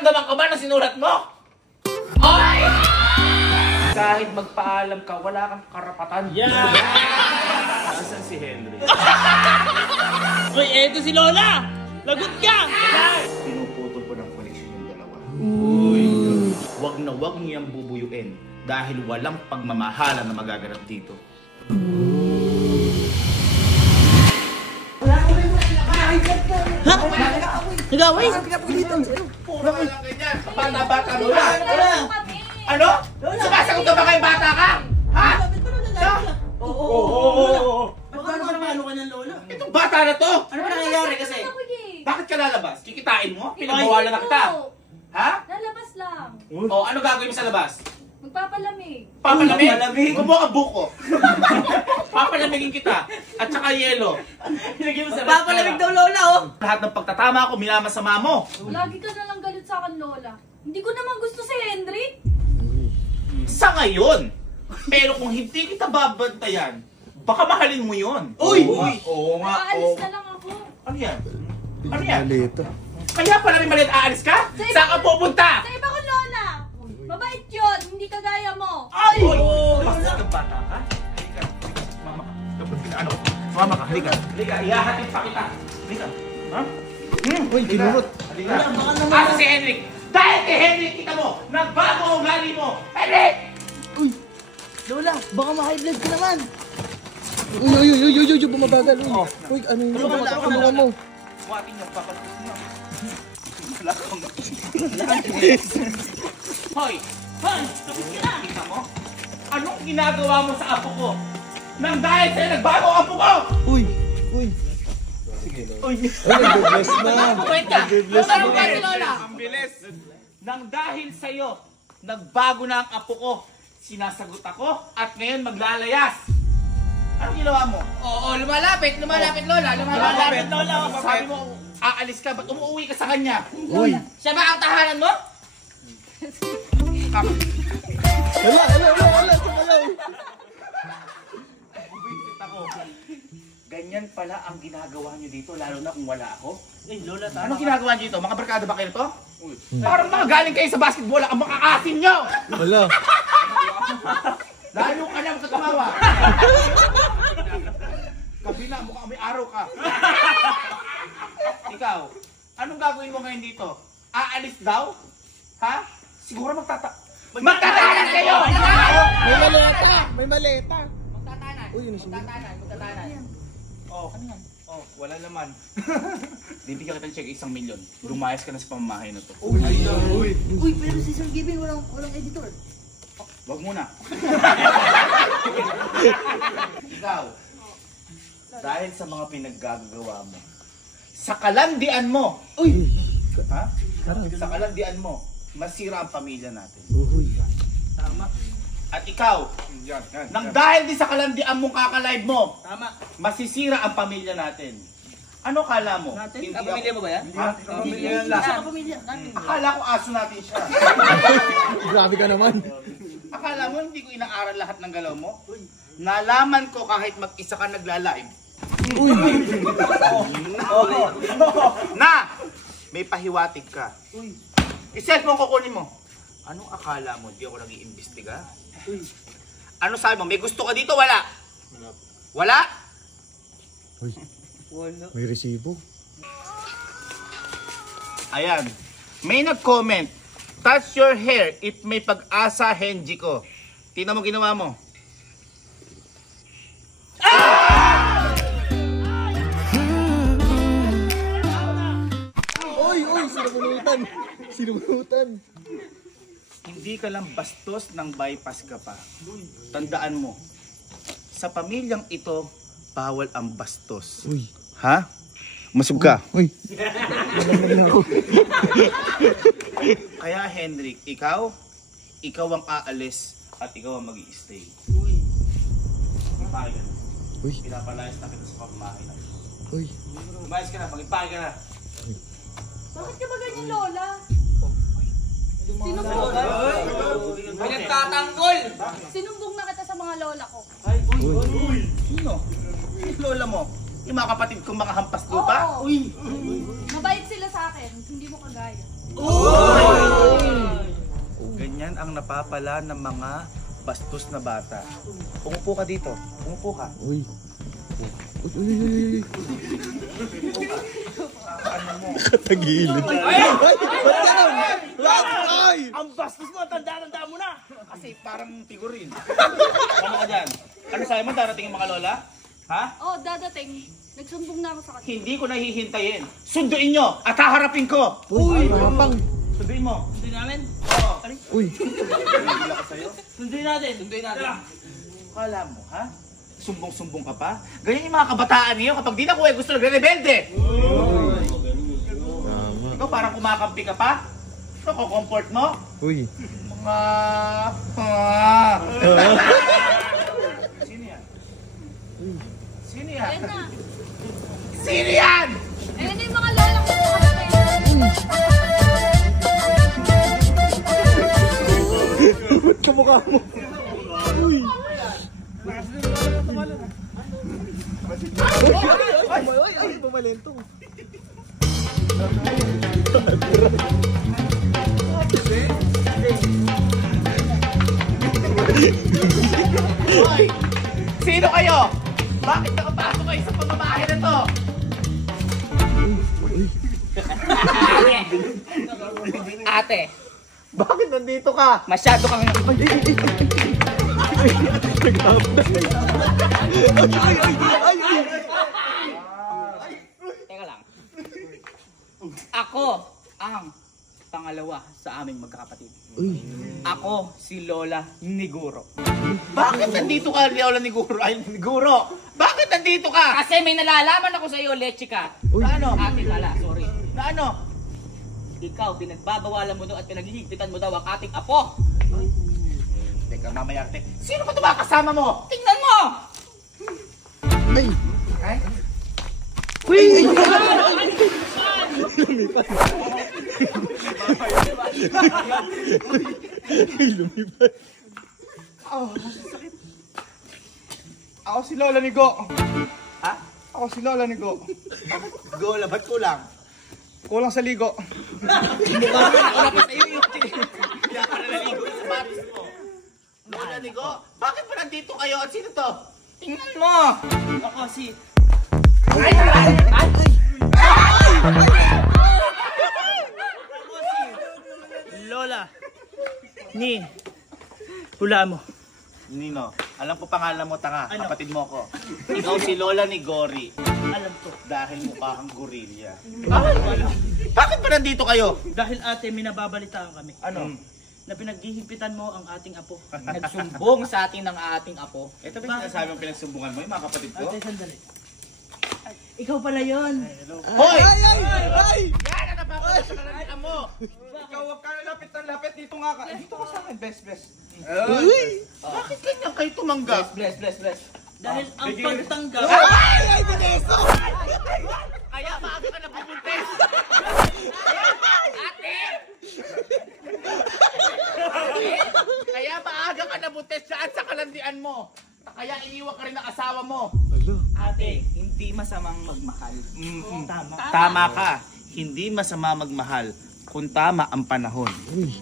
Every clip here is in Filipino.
nararamdaman ka ba na sinulat mo? Ay! Kahit magpaalam ka, wala kang karapatan. Yeah! Nasaan si Henry? Uy, eto si Lola! Lagot ka! Pinuputol ko ng koneksyon yung dalawa. Uy! Wag na wag niyang bubuyuin dahil walang pagmamahalan na magaganap dito. Ha? Nag-away? Puro ka lang ganyan. Bata-bata Lola. Ano? Sumasagot ka ba kay bata ka? Ha? Oo. Paano ka naman ka ng Lola? Itong bata na to. Ano ba nangyayari kasi? Bakit ka lalabas? Kikitain mo? Pinagbawalan na kita. Ha? Lalabas lang. O, ano gagawin mo sa labas? Magpapalamig. Papalamig? Papalamig? Kumuha ka buko. Papalamigin kita. At saka yelo. Papalamig daw Lola, oh! Lahat ng pagtatama ko, minamasama mo. Lagi ka na lang galit sa akin, Lola. Hindi ko naman gusto si Henry. Sa ngayon. Pero kung hindi kita babantayan, baka mahalin mo yun. Uy! Oo nga. Aalis na lang ako. Ano yan? Ano yan? Malito. Kaya pala may maliit aalis ka? Saan ka pupunta? Sa iba ko, Lola. Mabait yun. Hindi kagaya mo. Ay! Basta kang bata ka? Halika. Mama ka. Dapat ano? Mama ka. Halika. Halika. Ihahatid pa kita. Halika. Ha? Uy, kinurot. Halika. Asa si Henrik? Dahil kay Henrik, kita mo, nagbago ang ugali mo. Henrik! Uy! Lola, baka ma-high blood ka naman! Uy, bumabagal. Uy, ano yung tulungan mo? Buhatin niyo, papalapos niyo. Wala kang... Hoy! Hoy! Tapos ka na! Kita mo? Anong ginagawa mo sa apo ko? Nang dahil sa'yo nagbago ang apo ko! Uy! Uy! Nag-bless na. Wait ka! Nag-bless Lola, na. si Lola! Ang bilis! Nang dahil sa'yo, nagbago na ang apo ko. Sinasagot ako at ngayon maglalayas. Anong ginawa mo? Oo, lumalapit Lola, Lumalapit, Lola. Sabi mo, aalis ka, ba't umuwi ka sa kanya? Uy! Siya ba ang tahanan mo? Wala. Sumalaw. Buwisit ako. Ganyan pala ang ginagawa niyo dito, lalo na kung wala ako. Lola, Anong ginagawa niyo dito? Mga barkada ba kayo to? Parang mga galing kayo sa basketball, ang mga asin niyo! Wala. Lalo ka lang katumawa. Kabila, mukhang may araw ka. Ikaw, anong gagawin mo ngayon dito? Aalis daw? Ha? Siguro magtatanan kayo! May maleta. Magtatanan. Uy, yun yung Magtatanan. Oh, ano yan? Oh, wala naman. Bibigyan kita ng check 1 milyon. Lumayas ka na sa pamamahay na to. Uy, pero si Sir Giving walang editor. Wag muna. Ikaw, dahil sa mga pinaggagawa mo, sa kalandian mo, ha? Sa kalandian mo, masira ang pamilya natin. Tama. At ikaw, nang dahil din sa kalandian mong kakalive mo, Tama. masisira ang pamilya natin. Ano kala mo? Natin? Hindi Kapamilya mo ba yan? Ha? Hindi yan lang. Siya kapamilya. Natin. Akala ko aso natin siya. Grabe ka naman. Akala mo hindi ko inaaral lahat ng galaw mo? Nalaman ko kahit mag-isa ka nagla-live. Uy! Na! May pahiwatig ka. I-cellphone kukunin mo. Anong akala mo? Di ako nag-iimbestiga? Ano sabi mo? May gusto ka dito? Wala? Wala? Uy, may resibo. Ayan. May nag-comment. Touch your hair if may pag-asa, Henji ko. Tingnan mo ginawa mo. Uy! Sinubunutan. Hindi ka lang bastos ng bypass ka pa. Tandaan mo, sa pamilyang ito, bawal ang bastos. Uy! Ha? Masug ka. Uy! Kaya Henrik, ikaw ang aalis at ikaw ang mag-i-stay. Mag-ipake ka na. Uy! Pinapalayas na kita sa pamamahay na. Uy! Umayos ka na, mag-ipake ka na. Bakit ka ba ganyan, Lola? Pinagtatanggol! Sinumbong na kita sa mga lola ko. Sino? Si lola mo? Yung mga kapatid kong mga hampas lupa? Oo. Mabait sila sa akin, hindi mo kagaya. Uy! ang napapala ng mga bastos na bata. Umupo ka dito. Umupo ka. Uy. Uy. Katagilid. Ay! Ba't ganun? Ay! Ang bastos mo, tanda-tanda mo na. Kasi parang figurin. Ano ka dyan? Ano sa'yo mo, darating yung mga lola? Ha? Oh, dadating. Nagsumbong na ako sa kanya. Hindi ko nahihintayin. Sunduin nyo at haharapin ko. Uy, mapang. Sunduin mo. Sunduin namin. Oo. Uy. Sunduin natin. Sunduin natin. Kala mo, ha? Sumbong-sumbong ka pa? Ganyan yung mga kabataan niyo kapag di na ko gusto nagre-rebelde. Tama. Ikaw parang kumakampi ka pa? Ito, comfort mo? Uy. Mga... Sino yan? Sino yan? Ayan na. Sino yan? Ayan na yung mga lola ko sa kanila. Ba't kamukha mo? Uy. Ay, bumalento. Hoy! Sino kayo? Bakit nakapasok kayo sa pamamahay na to? Ate, Bakit nandito ka? masyado kang... Teka lang. Ako ang pangalawa sa aming magkakapatid. Uy. Ako si Lola Niguro. Bakit nandito ka, Lola ni Guro? Ay, ni Guro! Bakit nandito ka? Kasi may nalalaman ako sa iyo, Lechika. Uy. Na ano? Ate pala, sorry. Na ano? Ikaw, pinagbabawalan mo daw at pinaghihigpitan mo daw ang ating apo. Teka, mamaya, sino ka tumakasama mo? Tingnan mo! Ay. Ay? Uy. Lumipat. Ako si Lola ni Go. Ha? Ako si Lola ni Go. Gola, ba't kulang? Kulang sa ligo. Kaya ka na naligo sa sapatos mo. Lola ni Go, bakit pa nandito kayo at sino to? Tingnan mo! Ako si... Lola ni hula mo. Nino, alam ko pangalan mo, tanga. Ano? Kapatid mo ko. Ikaw si Lola ni Gori. Alam ko. Dahil mukha kang gorilla. Bakit pa nandito kayo? Dahil ate, may nababalitaan kami. Ano? Na pinaghihigpitan mo ang ating apo. Nagsumbong sa atin ng ating apo. Ito ba yung sinasabi mong pinagsumbungan mo, yung mga kapatid ko? Ate, sandali. Ikaw pala yun. Hoy! Ay! Yan ang napapagkakalalian mo! Ikaw huwag ka lapit na lapit. Dito nga ka. Dito ka sa akin. Best. Uy! Bakit ganyan kayo tumanggap? Bless. Dahil ang pagtanggap... Ay, Vanessa! Kaya maaga ka nabubuntes! Ate! Kaya maaga ka nabuntes saan sa kalandian mo? Kaya iniwan ka rin ng asawa mo. Ate, hindi masamang magmahal. Tama. Tama ka. Hindi masama magmahal kung tama ang panahon. Uy.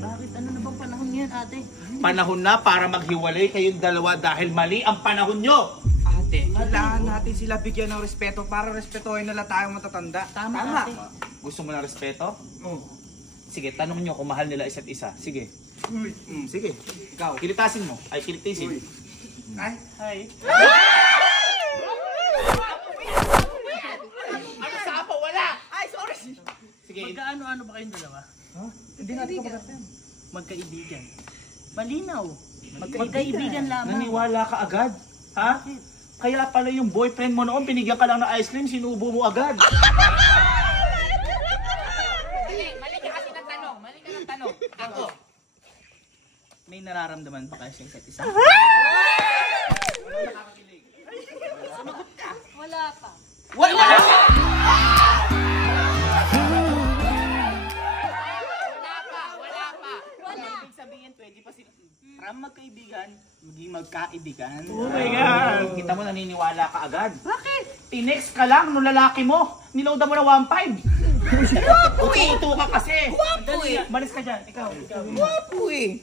Bakit? Ano na bang panahon ngayon, ate? Panahon na para maghiwalay kayong dalawa dahil mali ang panahon nyo. Ate. Kailangan natin sila bigyan ng respeto para respetuhin nila tayong matatanda. Tama. Ate. Gusto mo ng respeto? Oh. Sige, tanong nyo kung mahal nila isa't isa. Sige. Sige. Ikaw, kilitasin mo. Ay, kilitisin. Ay. Hi. Ano sa apo? Wala! Ay, sorry! Sige. Magkaano-ano ba kayong dalawa? Hindi natin kapatid. Magkaibigan. Malinaw. Magkaibigan lamang. Naniwala ka agad? Ha? Kaya pala yung boyfriend mo noon, binigyan ka lang ng ice cream, sinubo mo agad. Mali ka kasi ng tanong. Mali ka ng tanong. Ako. May nararamdaman ba kayo sa isa't isa? Wala pa. Wala! Wala. Ibig sabihin, pwede pa sila. From magkaibigan, maging magkaibigan. Oh my God! Kita mo, naniniwala ka agad. Bakit? Tinext ka lang nung lalaki mo. Niloadan mo na 1.5. Uto ka kasi. Guwapo eh. Malis ka dyan, ikaw. Wapo eh.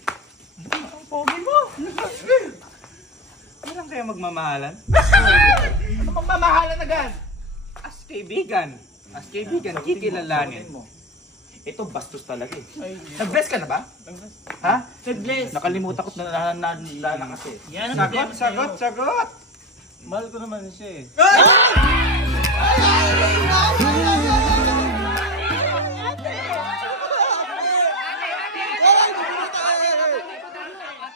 Ang pogi mo. Kailan kaya magmamahalan? Ano magmamahalan agad? As kaibigan. As kaibigan, kikilalanin. Ito bastos talaga eh. Nag-bless ka na ba? Ha? Nag-bless. Nakalimutan ko na kasi. Yan Sagot! Mahal ko naman siya eh.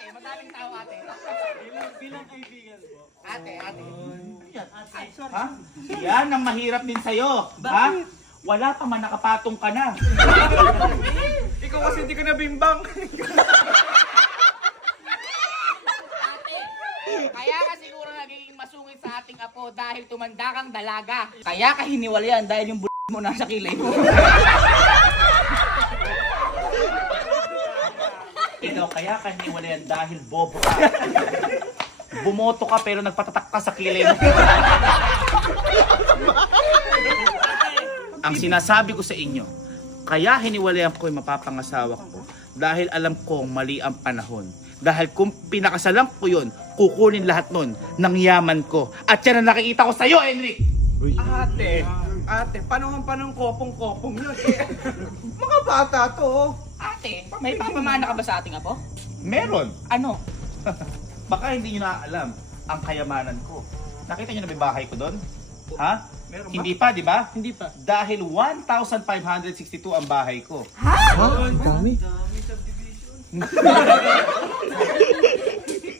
Madaming tao, ate. Bilang kaibigan po. Ate. Ha? Yan ang mahirap din sa'yo. Ha? Wala pa man nakapatong ka na. Ikaw kasi hindi ka nabimbang. Ate, kaya ka siguro naging masungit sa ating apo dahil tumanda kang dalaga. Kaya ka hiniwalayan dahil yung mo nasa kilay mo. Ikaw kaya ka niwalayan dahil bobo ka. Bumoto ka pero nagpatatak ka sa kilay mo. Ang sinasabi ko sa inyo, kaya hiniwalayan ko yung mapapangasawa ko dahil alam kong mali ang panahon. Dahil kung pinakasalan ko yun, kukunin lahat nun ng yaman ko. At yan ang nakikita ko sa'yo, Enric! Ate, panong kopong-kopong yun. Mga bata to. Ate, may papamana ka ba sa ating apo? Meron! Ano? Baka hindi nyo naaalam ang kayamanan ko. Nakita nyo na may bahay ko doon? Ha? Meron ba? Hindi pa, di ba? Hindi pa. Dahil 1,562 ang bahay ko.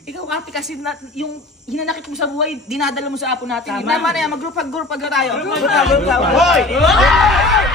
Ikaw, ate, kasi yung hinanakit mo sa buhay, dinadala mo sa apo natin. Tama. Tama na yan, mag-group-group na tayo. Hoy! Hoy!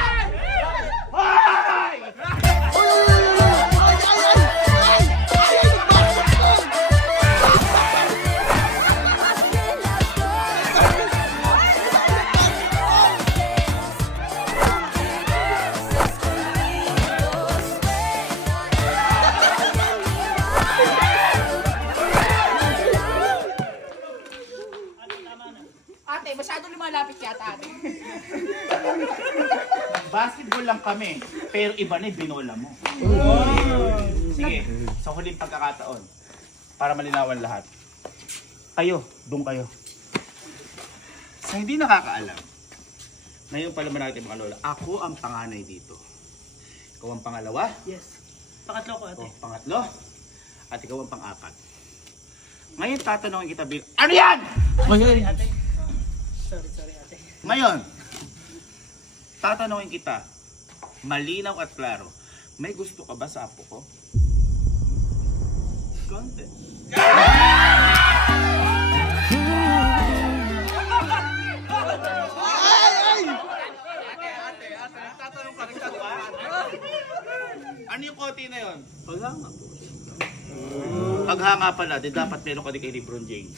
Ate, masyado lumalapit yata, ate. Basketball lang kami, pero iba na yung binola mo. Sige, sa huling pagkakataon, para malinawan lahat. Kayo, doon kayo. Sa hindi nakakaalam, ngayon pala natin mga lola, ako ang panganay dito. Ikaw ang pangalawa, Yes. Pangatlo ko ate. o pangatlo, at ikaw ang pang-apat. Ngayon tatanungin kita, ano yan? Sorry ate. Sorry ate. Ngayon, tatanungin kita, malinaw at klaro, may gusto ka ba sa apo ko? Konti. Ano yung konti na yun? Paghanga po. Paghanga pala, di dapat meron ka din kay Lebron James.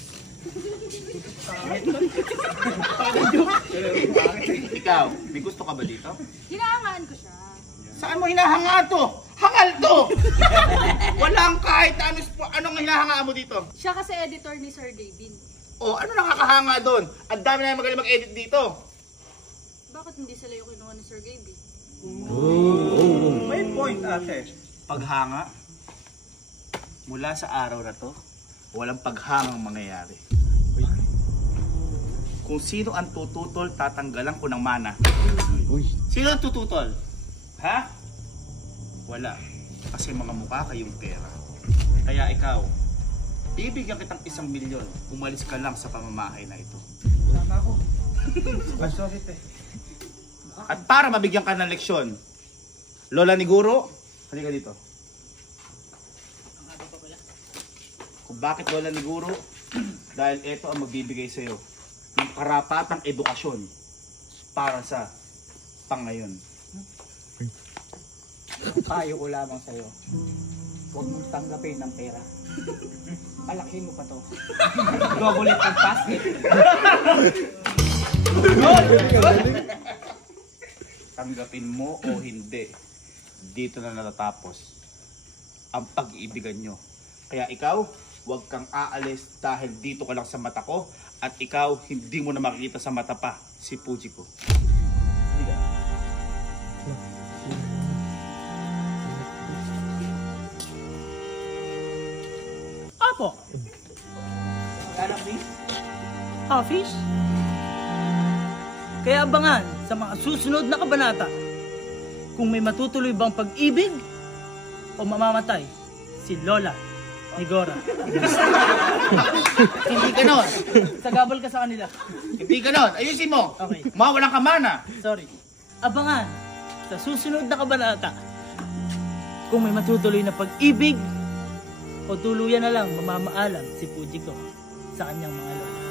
Ikaw, may gusto ka ba dito? Hinahangaan ko siya. Saan mo hinahanga to? Hangal to! Walang kahit anong hinahangaan mo dito. Siya kasi editor ni Sir David. O, ano nakakahanga doon? Ang dami na yung magaling mag-edit dito. Bakit hindi sila yung kinuha ni Sir David? May point, ate. Paghanga, mula sa araw na to, walang paghangang mangyayari. Kung sino ang tututol, tatanggalan ko ng mana. Sino ang tututol? Ha? Wala. Kasi mga mukha kayong pera. Kaya ikaw, bibigyan kitang 1 milyon. Umalis ka lang sa pamamahay na ito. Tama ako. Sorry, te. At para mabigyan ka ng leksyon, Lola ni Guro, halika dito. Kung bakit Lola ni Guro? Dahil ito ang magbibigay sa iyo ng karapatang edukasyon para sa pangayon. Payo ko lamang sa'yo. Huwag mong tanggapin ng pera. Palakihin mo pa to. Double it ang basket. Tanggapin mo o hindi, dito na natatapos ang pag-iibigan nyo. Kaya ikaw, huwag kang aalis dahil dito ka lang sa mata ko at ikaw hindi mo na makikita sa mata pa si Puji ko. Halika. po. Anak please. Fish? Kaya abangan sa mga susunod na kabanata kung may matutuloy bang pag-ibig o mamamatay si Lola ni Gora. Hindi ganon. Sagabal ka sa kanila. Hindi ganon. Ayusin mo. Okay. Mawalan ka mana. Sorry. Abangan sa susunod na kabanata kung may matutuloy na pag-ibig o tuluyan na lang mamamaalam si Fujiko sa kanyang mga lola.